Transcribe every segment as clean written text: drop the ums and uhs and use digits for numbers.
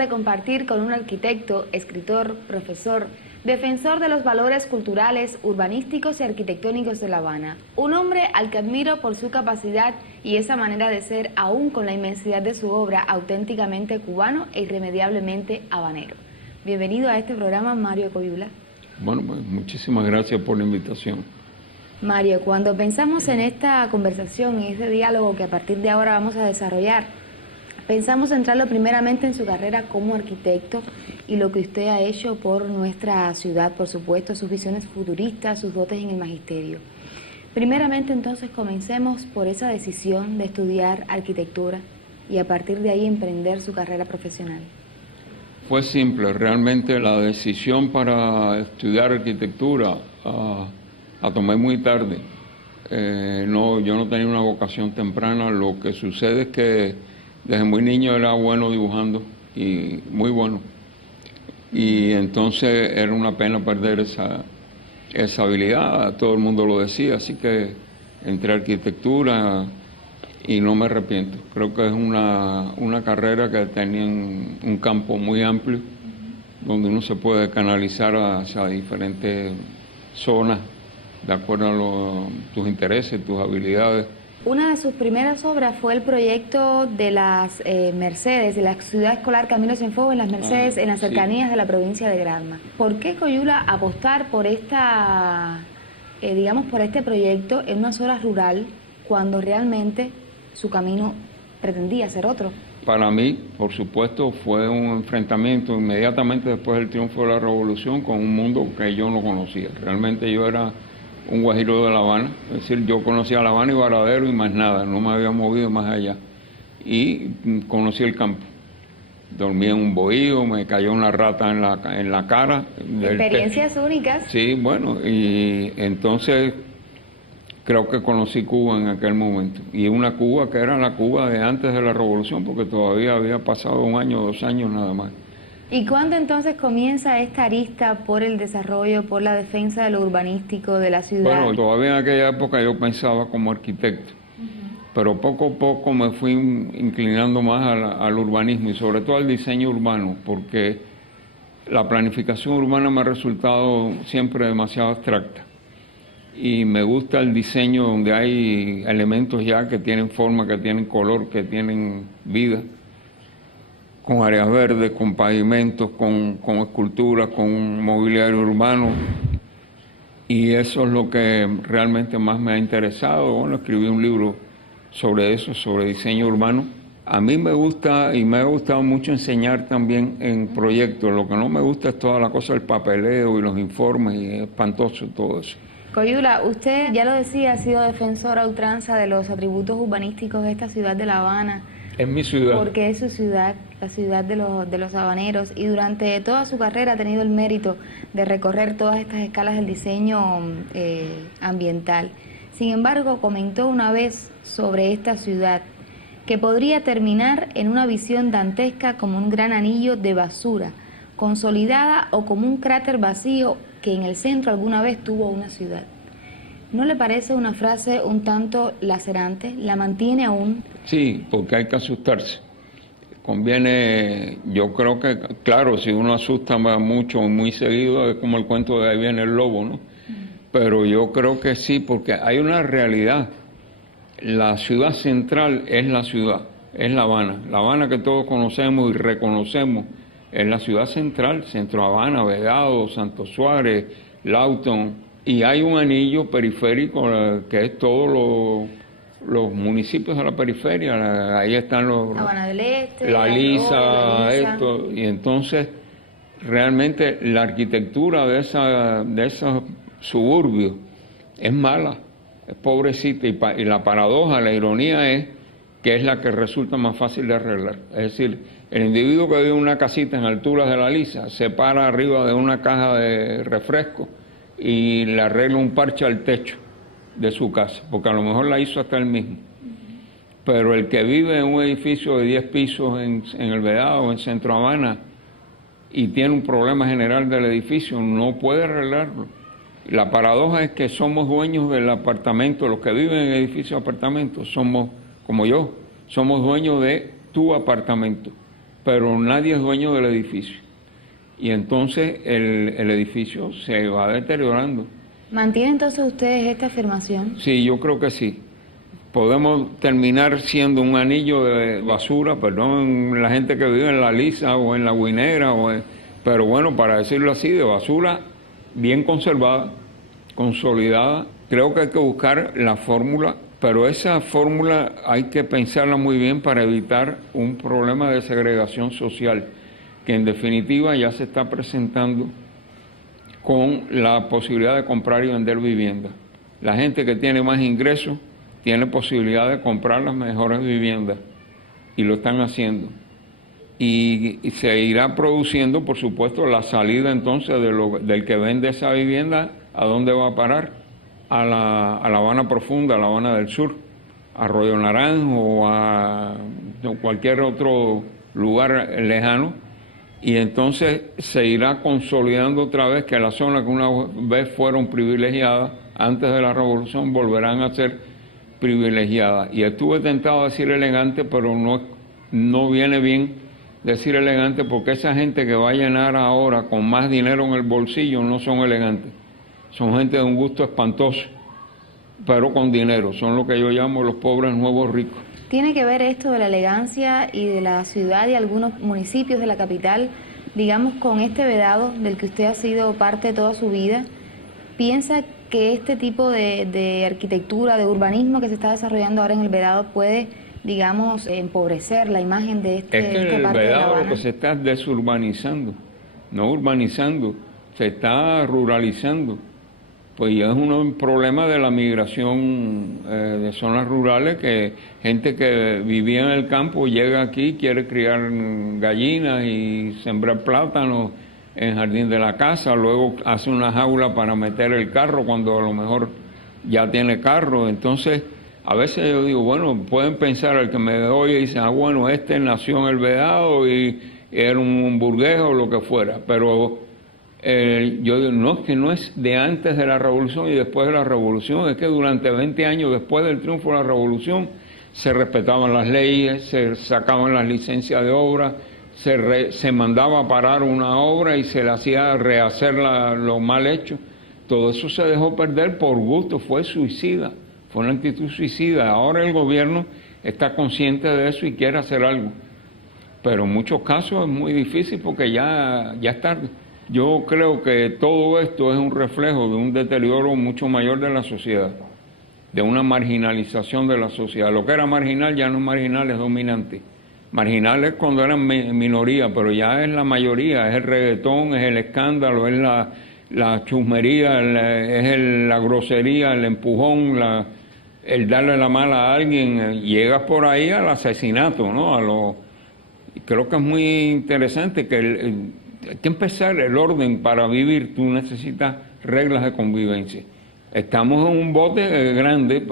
de compartir con un arquitecto, escritor, profesor, defensor de los valores culturales, urbanísticos y arquitectónicos de La Habana. Un hombre al que admiro por su capacidad y esa manera de ser, aún con la inmensidad de su obra, auténticamente cubano e irremediablemente habanero. Bienvenido a este programa, Mario Coyula. Bueno, pues muchísimas gracias por la invitación. Mario, cuando pensamos en esta conversación, en este diálogo que a partir de ahora vamos a desarrollar, pensamos centrarlo primeramente en su carrera como arquitecto y lo que usted ha hecho por nuestra ciudad, por supuesto, sus visiones futuristas, sus dotes en el magisterio. Primeramente, entonces, comencemos por esa decisión de estudiar arquitectura y a partir de ahí emprender su carrera profesional. Fue simple, realmente la decisión para estudiar arquitectura la tomé muy tarde. Yo no tenía una vocación temprana, lo que sucede es que desde muy niño era bueno dibujando, y muy bueno. Y entonces era una pena perder esa habilidad, todo el mundo lo decía, así que entré a arquitectura y no me arrepiento. Creo que es una carrera que tenía un campo muy amplio, donde uno se puede canalizar hacia diferentes zonas, de acuerdo a tus intereses, tus habilidades. Una de sus primeras obras fue el proyecto de las Mercedes, de la ciudad escolar Camilo Cienfuegos en las Mercedes, en las cercanías de la provincia de Granma. ¿Por qué Coyula apostar por por este proyecto en una zona rural cuando realmente su camino pretendía ser otro? Para mí, por supuesto, fue un enfrentamiento inmediatamente después del triunfo de la Revolución con un mundo que yo no conocía. Realmente yo era un guajiro de La Habana, es decir, yo conocía La Habana y Varadero y más nada, no me había movido más allá. Y conocí el campo. Dormí en un bohío, me cayó una rata en la cara. Experiencias únicas. Sí, bueno, y entonces creo que conocí Cuba en aquel momento. Y una Cuba que era la Cuba de antes de la Revolución, porque todavía había pasado 1 año, 2 años nada más. ¿Y cuándo entonces comienza esta arista por el desarrollo, por la defensa de lo urbanístico de la ciudad? Bueno, todavía en aquella época yo pensaba como arquitecto, pero poco a poco me fui inclinando más al urbanismo y sobre todo al diseño urbano, porque la planificación urbana me ha resultado siempre demasiado abstracta. Y me gusta el diseño donde hay elementos ya que tienen forma, que tienen color, que tienen vida, con áreas verdes, con pavimentos, con esculturas, con mobiliario urbano. Y eso es lo que realmente más me ha interesado. Bueno, escribí un libro sobre eso, sobre diseño urbano. A mí me gusta y me ha gustado mucho enseñar también en proyectos. Lo que no me gusta es toda la cosa del papeleo y los informes, y es espantoso todo eso. Coyula, usted ya lo decía, ha sido defensor a ultranza de los atributos urbanísticos de esta ciudad de La Habana. Es mi ciudad. Porque es su ciudad, la ciudad de los habaneros, y durante toda su carrera ha tenido el mérito de recorrer todas estas escalas del diseño ambiental. Sin embargo, comentó una vez sobre esta ciudad que podría terminar en una visión dantesca como un gran anillo de basura, consolidada o como un cráter vacío que en el centro alguna vez tuvo una ciudad. ¿No le parece una frase un tanto lacerante? ¿La mantiene aún? Sí, porque hay que asustarse. Conviene, yo creo que, claro, si uno asusta mucho, muy seguido, es como el cuento de ahí viene el lobo, ¿no? Pero yo creo que sí, porque hay una realidad. La ciudad central es la ciudad, es La Habana. La Habana que todos conocemos y reconocemos es la ciudad central, Centro Habana, Vedado, Santo Suárez, Lawton. Y hay un anillo periférico que es todos los municipios de la periferia. Ahí están Habana del Este, La Lisa, esto. Y entonces, realmente la arquitectura de esos suburbios es mala, es pobrecita. Y la paradoja, la ironía es que es la que resulta más fácil de arreglar. Es decir, el individuo que vive en una casita en alturas de La Lisa se para arriba de una caja de refresco y le arregla un parche al techo de su casa, porque a lo mejor la hizo hasta él mismo. Pero el que vive en un edificio de 10 pisos en el Vedado o en Centro Habana y tiene un problema general del edificio, no puede arreglarlo. La paradoja es que somos dueños del apartamento, los que viven en edificios de apartamentos, somos, como yo, somos dueños de tu apartamento. pero nadie es dueño del edificio. Y entonces el edificio se va deteriorando. ¿Mantienen entonces ustedes esta afirmación? Sí, yo creo que sí. Podemos terminar siendo un anillo de basura, perdón, la gente que vive en La Lisa o en La Guinera, pero bueno, para decirlo así, de basura bien conservada, consolidada. Creo que hay que buscar la fórmula, pero esa fórmula hay que pensarla muy bien para evitar un problema de segregación social, que en definitiva ya se está presentando con la posibilidad de comprar y vender viviendas. La gente que tiene más ingresos tiene posibilidad de comprar las mejores viviendas y lo están haciendo. Y se irá produciendo, por supuesto, la salida entonces del que vende esa vivienda. ¿A dónde va a parar? A La Habana Profunda, a La Habana del Sur, a Arroyo Naranjo o a cualquier otro lugar lejano. Y entonces se irá consolidando otra vez que las zonas que una vez fueron privilegiadas antes de la revolución volverán a ser privilegiadas. Y estuve tentado a decir elegante, pero no viene bien decir elegante, porque esa gente que va a llenar ahora con más dinero en el bolsillo no son elegantes. Son gente de un gusto espantoso, pero con dinero. Son lo que yo llamo los pobres nuevos ricos. ¿Tiene que ver esto de la elegancia y de la ciudad y algunos municipios de la capital, digamos, con este vedado del que usted ha sido parte toda su vida? ¿Piensa que este tipo de arquitectura, de urbanismo que se está desarrollando ahora en el vedado puede, digamos, empobrecer la imagen de esta parte de La Habana? Es que el vedado lo que se está desurbanizando, no urbanizando, se está ruralizando. Pues ya es un problema de la migración de zonas rurales, que gente que vivía en el campo llega aquí, quiere criar gallinas y sembrar plátanos en el jardín de la casa, luego hace una jaula para meter el carro cuando a lo mejor ya tiene carro. Entonces, a veces yo digo, bueno, pueden pensar, el que me oye y dice, bueno, este nació en el Vedado y era un burgués o lo que fuera, pero yo digo, no, es que no es de antes de la revolución y después de la revolución, es que durante 20 años después del triunfo de la revolución se respetaban las leyes, se sacaban las licencias de obra, se mandaba a parar una obra y se le hacía rehacer lo mal hecho. Todo eso se dejó perder por gusto, fue suicida, fue una actitud suicida. Ahora el gobierno está consciente de eso y quiere hacer algo, pero en muchos casos es muy difícil porque ya es tarde. Yo creo que todo esto es un reflejo de un deterioro mucho mayor de la sociedad, de una marginalización de la sociedad. Lo que era marginal ya no es marginal, es dominante. Marginal es cuando eran minoría, pero ya es la mayoría, es el reggaetón, es el escándalo, es la chusmería, es la grosería, el empujón, el darle la mala a alguien. Llegas por ahí al asesinato, ¿no? Creo que es muy interesante que hay que empezar el orden para vivir. Tú necesitas reglas de convivencia. Estamos en un bote grande,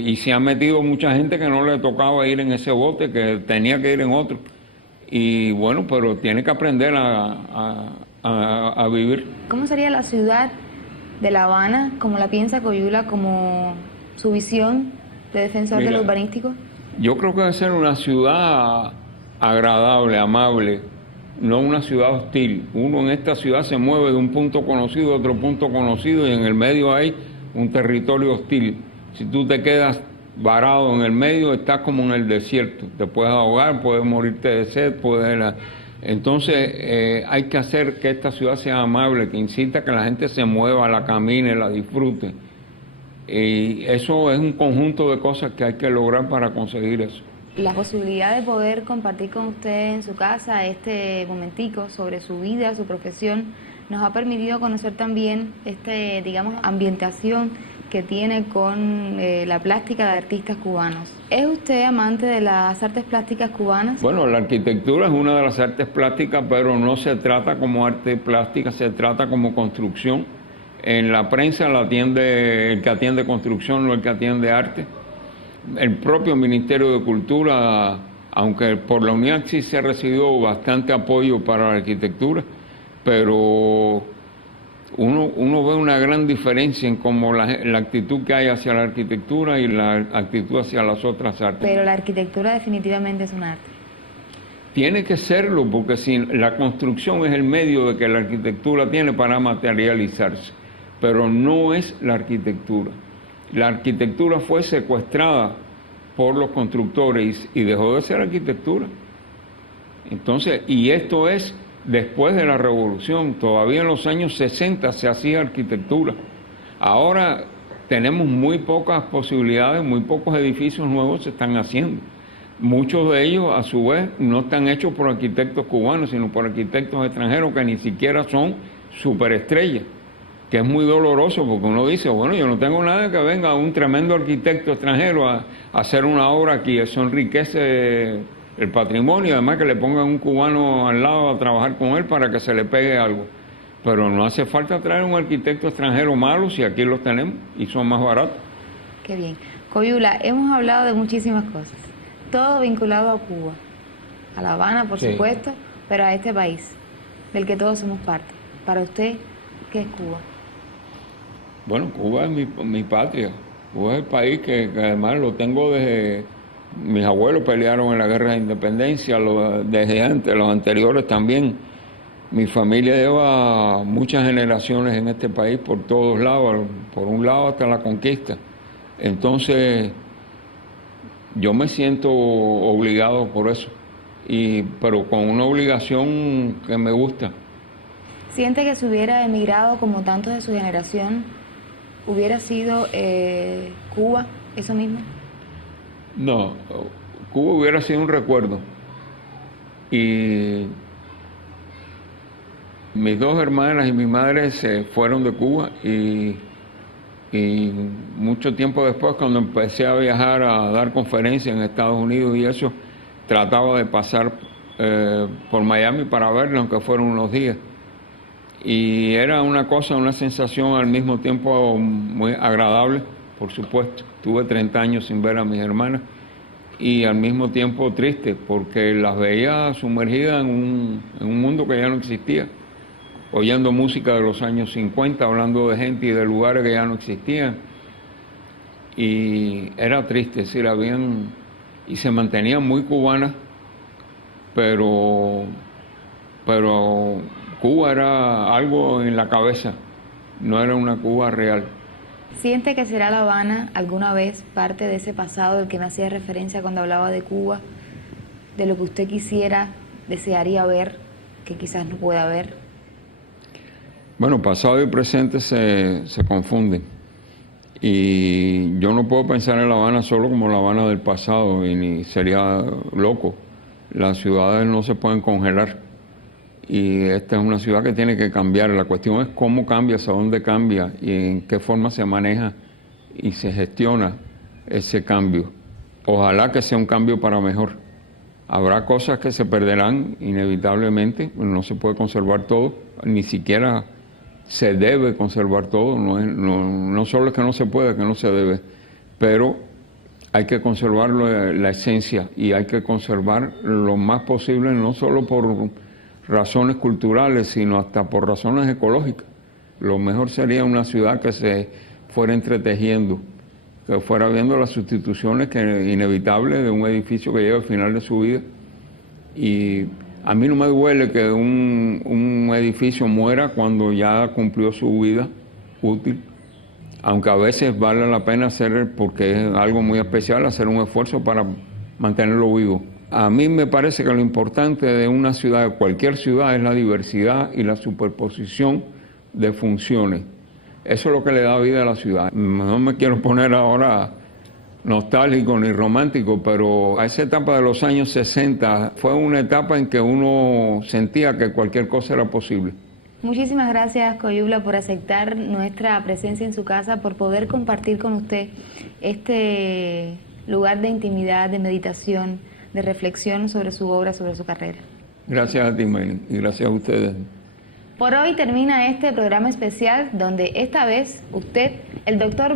y se ha metido mucha gente que no le tocaba ir en ese bote, que tenía que ir en otro. Y bueno, pero tiene que aprender a vivir. ¿Cómo sería la ciudad de La Habana, como la piensa Coyula, como su visión de defensor de lo urbanístico? Yo creo que debe ser una ciudad agradable, amable, no una ciudad hostil. Uno en esta ciudad se mueve de un punto conocido a otro punto conocido y en el medio hay un territorio hostil. Si tú te quedas varado en el medio, estás como en el desierto. Te puedes ahogar, puedes morirte de sed, Entonces hay que hacer que esta ciudad sea amable, que incita a que la gente se mueva, la camine, la disfrute. Y eso es un conjunto de cosas que hay que lograr para conseguir eso. La posibilidad de poder compartir con usted en su casa este momentico sobre su vida, su profesión, nos ha permitido conocer también digamos, ambientación que tiene con la plástica de artistas cubanos. ¿Es usted amante de las artes plásticas cubanas? Bueno, la arquitectura es una de las artes plásticas, pero no se trata como arte plástica, se trata como construcción. En la prensa la atiende el que atiende construcción, no el que atiende arte. El propio Ministerio de Cultura, aunque por la UNIAC sí se ha recibido bastante apoyo para la arquitectura, pero uno ve una gran diferencia en cómo la actitud que hay hacia la arquitectura y la actitud hacia las otras artes. Pero la arquitectura definitivamente es un arte. Tiene que serlo, porque si la construcción es el medio de que la arquitectura tiene para materializarse, pero no es la arquitectura. La arquitectura fue secuestrada por los constructores y dejó de ser arquitectura. Entonces, y esto es después de la Revolución. Todavía en los años 60 se hacía arquitectura. Ahora tenemos muy pocas posibilidades, muy pocos edificios nuevos se están haciendo. Muchos de ellos, a su vez, no están hechos por arquitectos cubanos, sino por arquitectos extranjeros que ni siquiera son superestrellas, que es muy doloroso porque uno dice, bueno, yo no tengo nada que venga un tremendo arquitecto extranjero a hacer una obra aquí, eso enriquece el patrimonio, además que le pongan un cubano al lado a trabajar con él para que se le pegue algo. Pero no hace falta traer un arquitecto extranjero malo si aquí los tenemos y son más baratos. Qué bien. Coyula, hemos hablado de muchísimas cosas, todo vinculado a Cuba, a La Habana, por supuesto, pero a este país, del que todos somos parte. Para usted, ¿qué es Cuba? Bueno, Cuba es mi patria. Cuba es el país que además lo tengo desde... Mis abuelos pelearon en la guerra de independencia, desde antes, los anteriores también. Mi familia lleva muchas generaciones en este país por todos lados, por un lado hasta la conquista. Entonces, yo me siento obligado por eso, pero con una obligación que me gusta. ¿Siente que si hubiera emigrado como tantos de su generación, hubiera sido Cuba eso mismo? No, Cuba hubiera sido un recuerdo. Y mis dos hermanas y mi madre se fueron de Cuba y mucho tiempo después, cuando empecé a viajar a dar conferencias en Estados Unidos y eso, trataba de pasar por Miami para verlo, aunque fueron unos días. Y era una cosa, una sensación al mismo tiempo muy agradable, por supuesto. Tuve 30 años sin ver a mis hermanas y al mismo tiempo triste, porque las veía sumergidas en un mundo que ya no existía, oyendo música de los años 50, hablando de gente y de lugares que ya no existían. Y era triste, es decir, y se mantenían muy cubanas, pero Cuba era algo en la cabeza, no era una Cuba real. ¿Siente que será La Habana alguna vez parte de ese pasado del que me hacía referencia cuando hablaba de Cuba, de lo que usted quisiera, desearía ver, que quizás no pueda ver? Bueno, pasado y presente se confunden. Y yo no puedo pensar en La Habana solo como La Habana del pasado, y ni sería loco. Las ciudades no se pueden congelar. Y esta es una ciudad que tiene que cambiar. La cuestión es cómo cambia, hacia dónde cambia y en qué forma se maneja y se gestiona ese cambio. Ojalá que sea un cambio para mejor. Habrá cosas que se perderán inevitablemente, no se puede conservar todo, ni siquiera se debe conservar todo, no solo es que no se puede, que no se debe, pero hay que conservar la esencia y hay que conservar lo más posible, no solo por razones culturales, sino hasta por razones ecológicas. Lo mejor sería una ciudad que se fuera entretejiendo, que fuera viendo las sustituciones inevitables de un edificio que llega al final de su vida. Y a mí no me duele que un edificio muera cuando ya cumplió su vida útil, aunque a veces vale la pena hacer, porque es algo muy especial, hacer un esfuerzo para mantenerlo vivo. A mí me parece que lo importante de una ciudad, de cualquier ciudad, es la diversidad y la superposición de funciones. Eso es lo que le da vida a la ciudad. No me quiero poner ahora nostálgico ni romántico, pero a esa etapa de los años 60 fue una etapa en que uno sentía que cualquier cosa era posible. Muchísimas gracias, Coyula, por aceptar nuestra presencia en su casa, por poder compartir con usted este lugar de intimidad, de meditación, de reflexión sobre su obra, sobre su carrera. Gracias a ti, Maylin, y gracias a ustedes. Por hoy termina este programa especial donde esta vez usted, el doctor